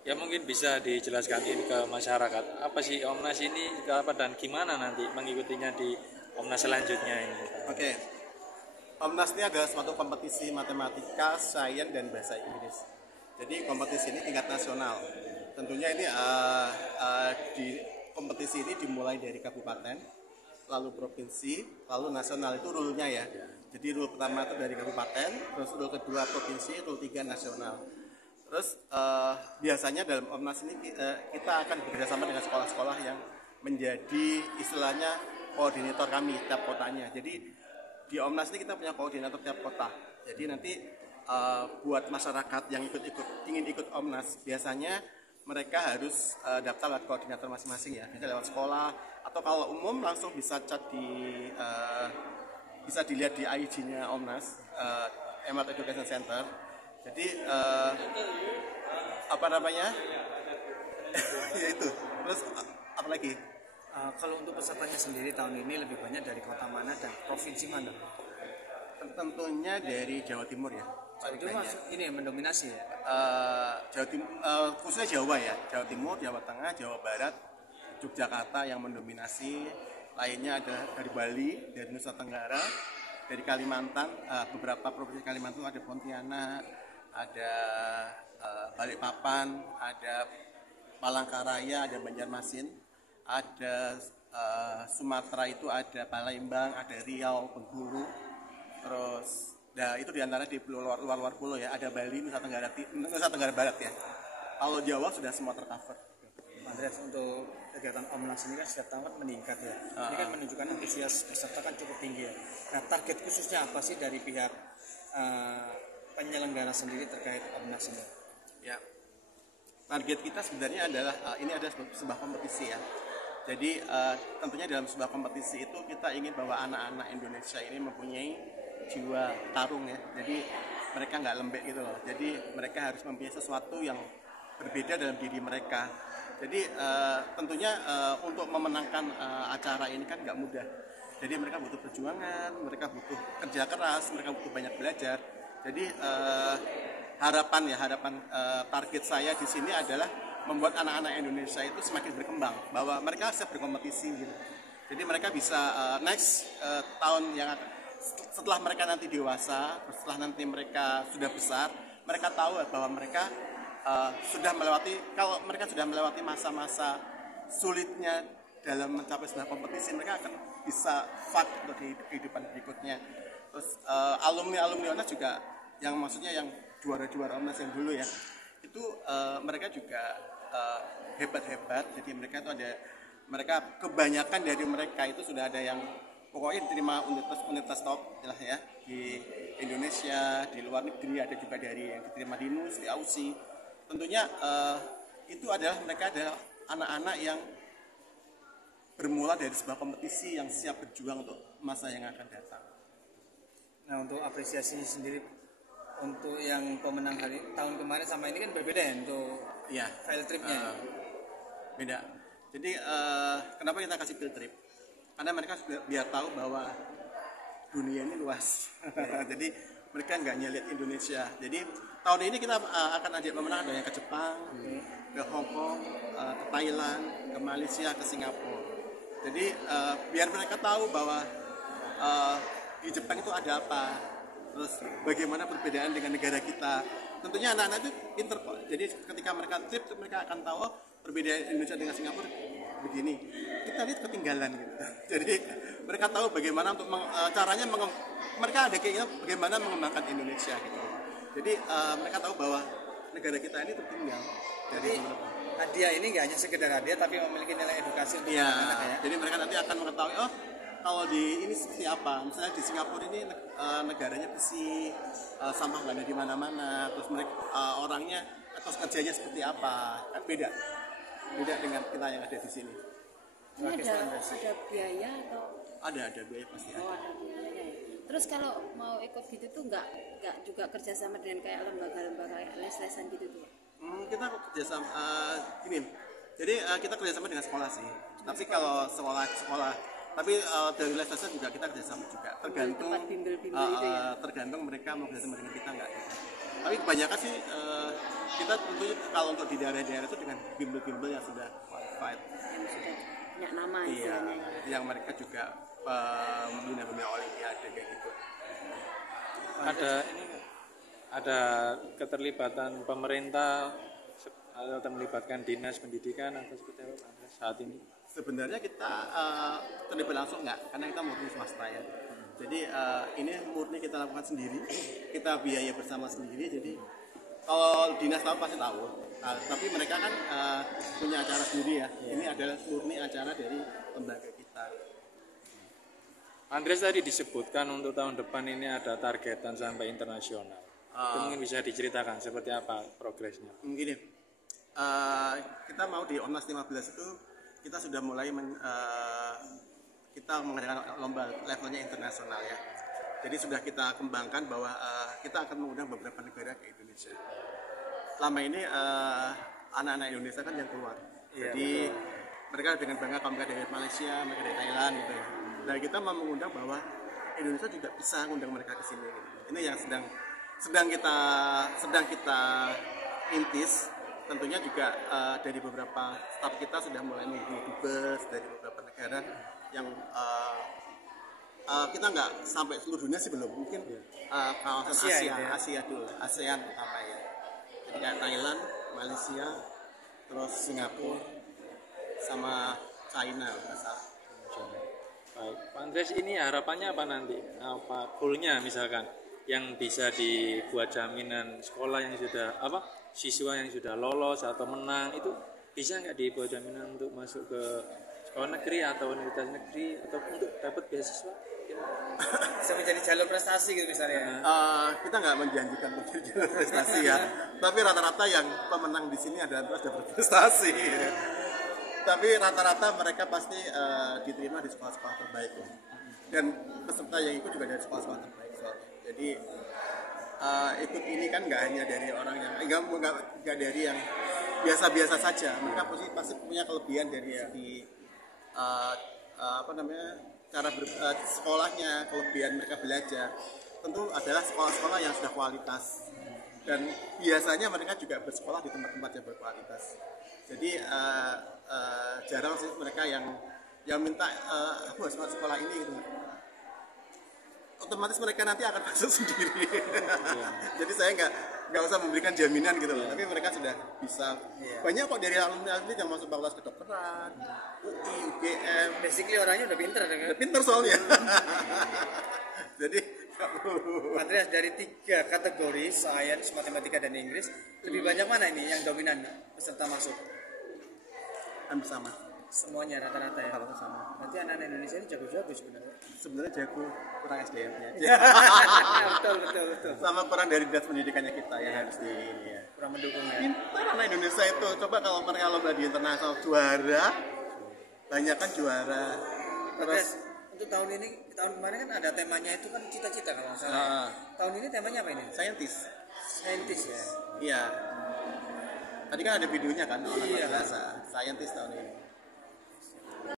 Ya mungkin bisa dijelaskan ini ke masyarakat. Apa sih Omnas ini apa dan gimana nanti mengikutinya di Omnas selanjutnya ini? Oke, Omnas ini adalah suatu kompetisi matematika, sains, dan bahasa Inggris. Jadi kompetisi ini tingkat nasional. Tentunya ini di kompetisi ini dimulai dari kabupaten, lalu provinsi, lalu nasional. Itu rule-nya ya. Jadi rule pertama itu dari kabupaten, terus rule kedua provinsi, rule tiga nasional. Terus biasanya dalam Omnas ini kita akan bekerjasama dengan sekolah-sekolah yang menjadi istilahnya koordinator kami tiap kotanya. Jadi di Omnas ini kita punya koordinator tiap kota. Jadi nanti buat masyarakat yang ingin ikut Omnas, biasanya mereka harus daftar lewat koordinator masing-masing ya. Bisa lewat sekolah atau kalau umum langsung bisa chat bisa dilihat di IG-nya Omnas, Emerald Education Center. Jadi apa namanya? Ya itu. Terus apa lagi? Kalau untuk pesertanya sendiri tahun ini lebih banyak dari kota mana dan provinsi mana? Tentunya dari Jawa Timur ya. Itu masuk ini yang mendominasi ya. Jawa Timur, khususnya Jawa ya. Jawa Timur, Jawa Tengah, Jawa Barat, Yogyakarta yang mendominasi. Lainnya ada dari Bali, dari Nusa Tenggara, dari Kalimantan, beberapa provinsi Kalimantan ada Pontianak, ada Balikpapan, ada Palangkaraya, ada Banjarmasin, ada Sumatera itu ada Palembang, ada Riau, Bengkulu, terus itu diantara di luar pulau ya, ada Bali, Nusa Tenggara Barat ya. Kalau Jawa sudah semua tercover. Andreas, untuk kegiatan Omnas ini kan setiap tahun kan meningkat ya. Ini kan menunjukkan antusias peserta kan cukup tinggi ya. Nah, target khususnya apa sih dari pihak penyelenggara sendiri terkait Omnas ini? Ya, target kita sebenarnya adalah ini adalah sebuah kompetisi ya. Jadi tentunya dalam sebuah kompetisi itu kita ingin bahwa anak-anak Indonesia ini mempunyai jiwa tarung ya. Jadi mereka nggak lembek gitu loh. Jadi mereka harus mempunyai sesuatu yang berbeda dalam diri mereka. Jadi tentunya untuk memenangkan acara ini kan nggak mudah. Jadi mereka butuh perjuangan, mereka butuh kerja keras, mereka butuh banyak belajar. Jadi harapan target saya di sini adalah membuat anak-anak Indonesia itu semakin berkembang, bahwa mereka bisa berkompetisi gitu. Jadi mereka bisa next tahun yang setelah mereka nanti dewasa, setelah nanti mereka sudah besar, mereka tahu bahwa mereka kalau mereka sudah melewati masa-masa sulitnya dalam mencapai sebuah kompetisi, mereka akan bisa fight untuk kehidupan berikutnya. Terus alumni Omnas juga, yang maksudnya yang juara-juara Omnas yang dulu ya, itu mereka juga hebat-hebat. Jadi mereka kebanyakan dari mereka itu sudah ada yang pokoknya diterima universitas top lah ya, di Indonesia, di luar negeri, ada juga dari yang diterima di NUS, di AUSI. Tentunya mereka adalah anak-anak yang bermula dari sebuah kompetisi yang siap berjuang untuk masa yang akan datang. Nah, untuk apresiasi sendiri untuk yang pemenang tahun kemarin sama ini kan berbeda ya untuk field tripnya. Beda. Jadi kenapa kita kasih field trip? Karena mereka biar tahu bahwa dunia ini luas. Jadi mereka nggak nyelihat Indonesia. Jadi tahun ini kita akan ajak pemenang ada yang ke Jepang, ke Hong Kong, ke Thailand, ke Malaysia, ke Singapura. Jadi biar mereka tahu bahwa di Jepang itu ada apa, terus bagaimana perbedaan dengan negara kita. Tentunya anak-anak itu pinter kok. Jadi ketika mereka trip, mereka akan tahu perbedaan Indonesia dengan Singapura begini. Kita lihat ketinggalan gitu. Jadi mereka tahu bagaimana untuk caranya mereka ada keinginan bagaimana mengembangkan Indonesia gitu. Jadi mereka tahu bahwa negara kita ini tertinggal. Jadi hadiah ini nggak hanya sekedar hadiah tapi memiliki nilai edukasi untuk anak-anak ya. Jadi mereka nanti akan mengetahui kalau di ini seperti apa. Misalnya di Singapura ini negaranya bersih, sampah nggak ada di mana-mana, terus mereka orangnya atau kerjanya seperti apa, kan beda dengan kita yang ada di sini. Ini ada biaya atau? Ada biaya pasti. Oh, ada biaya ya. Terus kalau mau ikut gitu tuh nggak juga kerjasama dengan kayak lembaga-lembaga kayak les-lesan gitu tuh? Kita kerjasama gini. Jadi kita kerjasama dengan sekolah sih. Tapi kalau sekolah tapi dari les-lesan juga kita kerjasama juga. Tergantung bimbel-bimbel itu ya? Tergantung mereka mau kerjasama dengan kita nggak. Gitu. Tapi kebanyakan sih kita tentu kalau untuk di daerah-daerah itu dengan bimbel-bimbel yang sudah qualified, yang sudah punya nama iya, istilahnya. yang mereka juga membina olimpiade kayak gitu. Ada keterlibatan pemerintah atau melibatkan dinas pendidikan atau seperti apa Pak, saat ini? Sebenarnya kita terlibat langsung nggak, karena kita murni swasta ya. Jadi ini murni kita lakukan sendiri, kita biaya bersama sendiri. Jadi kalau dinas tahu pasti tahu, tapi mereka kan punya acara sendiri ya. Ini adalah murni acara dari lembaga kita. Andres tadi disebutkan untuk tahun depan ini ada targetan sampai internasional. Itu mungkin bisa diceritakan seperti apa progresnya? Gini, kita mau di OMNAS 15 itu kita sudah mulai kita mengadakan lomba levelnya internasional ya. Jadi sudah kita kembangkan bahwa kita akan mengundang beberapa negara ke Indonesia. Selama ini anak-anak Indonesia kan yang keluar. Jadi mereka dengan bangga kalau mereka dari Malaysia, mereka dari Thailand gitu ya. Dan kita mau mengundang bahwa Indonesia juga bisa mengundang mereka ke sini. Gitu. Ini yang sedang kita intis. Tentunya juga dari beberapa staf kita sudah mulai menghubungi dubes dari beberapa negara yang kita nggak sampai seluruh dunia sih belum, mungkin kawasan Asia dulu, ASEAN utama ya. Jadi kayak Thailand, Malaysia, terus Singapura, sama China masalah. Baik, Pak Andres, ini harapannya apa nanti? Apa goalnya misalkan yang bisa dibuat jaminan sekolah yang sudah siswa yang sudah lolos atau menang itu bisa nggak dibuat jaminan untuk masuk ke sekolah negeri atau universitas negeri atau untuk dapat beasiswa? Bisa menjadi jalur prestasi gitu misalnya. Kita nggak menjanjikan menjadi jalur prestasi ya, tapi rata-rata yang pemenang di sini adalah terus dapat prestasi. Tapi rata-rata mereka pasti diterima di sekolah-sekolah terbaik ya. Dan peserta yang ikut juga dari sekolah-sekolah terbaik soalnya. Jadi ikut ini kan nggak hanya dari orang yang nggak dari yang biasa-biasa saja. Mereka pasti punya kelebihan dari segi cara sekolahnya, kelebihan mereka belajar. Tentu adalah sekolah-sekolah yang sudah kualitas. Dan biasanya mereka juga bersekolah di tempat-tempat yang berkualitas. Jadi jarang sih mereka yang minta aku harus masuk sekolah ini gitu. Otomatis mereka nanti akan masuk sendiri. Jadi saya nggak usah memberikan jaminan gitu loh. Tapi mereka sudah bisa. Banyak kok dari alumni yang masuk fakultas kedokteran, UI, UGM. Basically orangnya udah pinter kan? Udah pinter soalnya. Jadi Andreas, dari 3 kategori sains, matematika dan Inggris, lebih banyak mana ini yang dominan peserta masuk? Hampir sama. Semuanya rata-rata ya. Rata-rata sama. Berarti anak-anak Indonesia ini jago-jago sebenarnya. Sebenarnya jago, kurang SDM-nya. betul. Sama kurang dari dinas pendidikannya kita yang harus di ini ya. Kurang mendukung ya. Pintar anak Indonesia itu. Coba kalau mereka lomba di internasional juara, banyak kan juara. Terus untuk tahun kemarin kan ada temanya itu kan cita-cita kalau nggak salah. Tahun ini temanya apa ini? Saintis Ya. Iya. Tadi kan ada videonya kan, orang biasa. Saintis tahun ini.